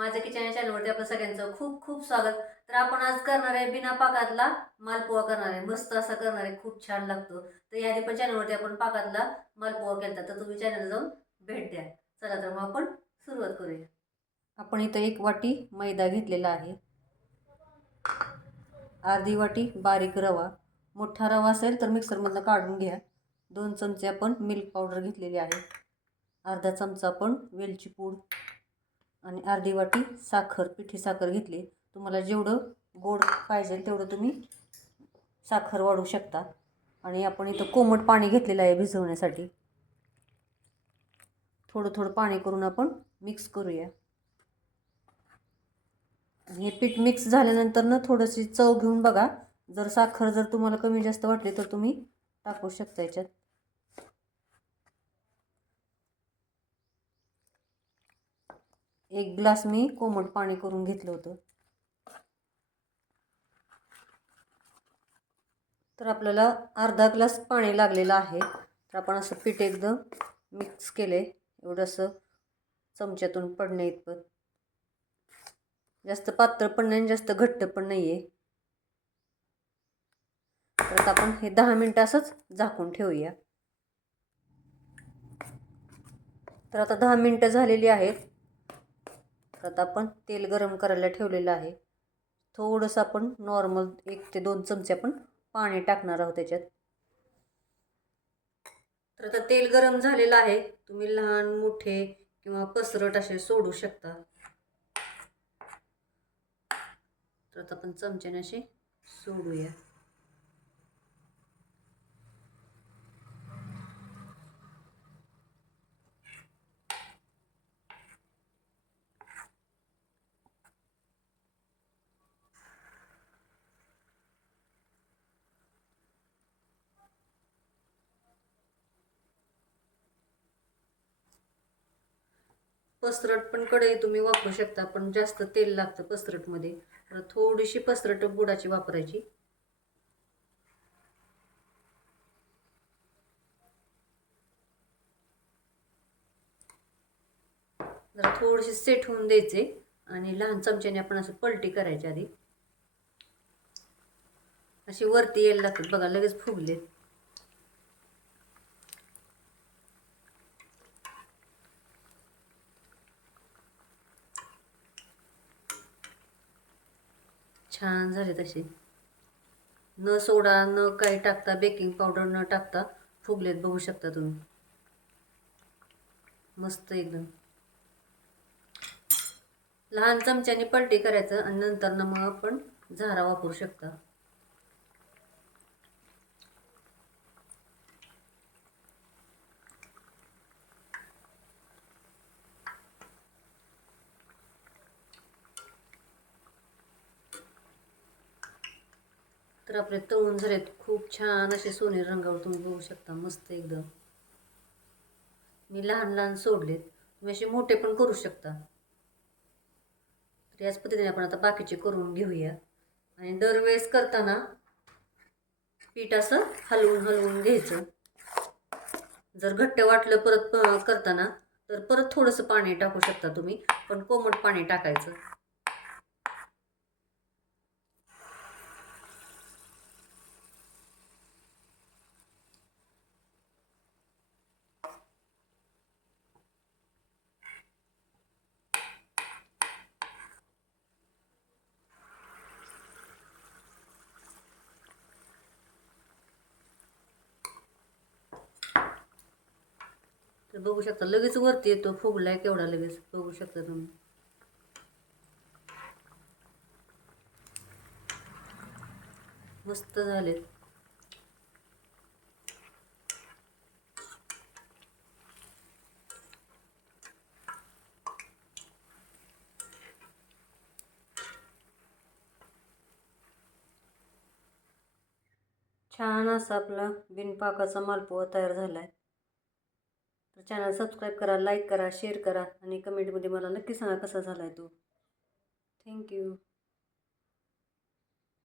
माझ्या किचन चॅनलवरती आपलं सगळ्यांचं खूप खूप स्वागत. तर आपण आज करणार आहे बिना पाकातला मालपोहा करणार आहे. मस्त असा करणार आहे. खूप छान लागतो. तर याआधी पण चॅनलवरती आपण पाकातला मालपोहा केला तर तुम्ही चॅनल जाऊन भेट द्या. चला तर मग आपण सुरुवात करूया. आपण इथं एक वाटी मैदा घेतलेला आहे. अर्धी वाटी बारीक रवा. मोठा रवा असेल तर मिक्सरमधनं काढून घ्या. दोन चमचे आपण मिल्क पावडर घेतलेली आहे. अर्धा चमचा आपण वेलची पूड. आणि अर्धी वाटी साखर पिठी साखर घेतली. तुम्हाला जेवढं गोड पाहिजे तेवढं तुम्ही साखर वाढवू शकता. आणि आपण इथं कोमट पाणी घेतलेलं आहे भिजवण्यासाठी. थोडं थोडं पाणी करून आपण मिक्स करूया. हे पीठ मिक्स झाल्यानंतर ना थोडंशी चव घेऊन बघा. जर साखर जर तुम्हाला कमी जास्त वाटली तर तुम्ही टाकू शकता याच्यात. एक ग्लास मी कोमट पाणी करून घेतलं होतं. तर आपल्याला अर्धा ग्लास पाणी लागलेलं आहे. तर आपण असं पीठ एकदम मिक्स केले. एवढं असं चमच्यातून पडणे इतपत. जास्त पातळ पण नाही जास्त घट्ट पण नाही आहे तर आपण हे दहा मिनटं असंच झाकून ठेवूया. तर आता दहा मिनटं झालेली आहेत. आता आपण तेल गरम करायला ठेवलेलं आहे. थोडंसं आपण नॉर्मल एक ते दोन चमचे आपण पाणी टाकणार आहोत त्याच्यात. तर आता तेल गरम झालेलं आहे. तुम्ही लहान मोठे किंवा पसरट असे सोडू शकता. तर आता आपण चमच्याने असे सोडूया. पसरट पण कढई तुम्ही वापरू शकता पण जास्त तेल लागतं पसरटमध्ये. तर थोडीशी पसरट बुडाची वापरायची. जरा थोडीशी सेट होऊन द्यायचे आणि लहान चमच्याने आपण असं पलटी करायची आधी. अशी वरती यायला लागतात. बघा लगेच फुगले छान झाले तसे. न सोडा न काही टाकता बेकिंग पावडर न टाकता फुगलेत बघू शकता तुम्ही. मस्त एकदम. लहान चमच्याने पलटी करायचं आणि नंतर ना मग आपण झारा वापरू शकता. तर आपले तळून झालेत खूप छान असे सोनेरी रंगावर तुम्ही बघू शकता मस्त एकदम. मी लहान लहान सोडलेत तुम्ही असे मोठे पण करू शकता. तर याच पद्धतीने आपण आता बाकीचे करून घेऊया. आणि दरवेळेस करताना पीठ असं हलवून हलवून घ्यायचं. जर घट्ट वाटलं परत प- करताना तर परत थोडंसं पाणी टाकू शकता तुम्ही पण कोमट पाणी टाकायचं. तर बघू शकता लगेच वरती येतो फुगलाय केवढा लगेच बघू शकता तुम्ही. मस्त झालेत. छान असा आपला बिनपाकाचा मालपुवा तयार झाला आहे चॅनल सबस्क्राईब करा लाईक करा शेअर करा आणि कमेंटमध्ये मला नक्की सांगा कसा झाला आहे तो थँक्यू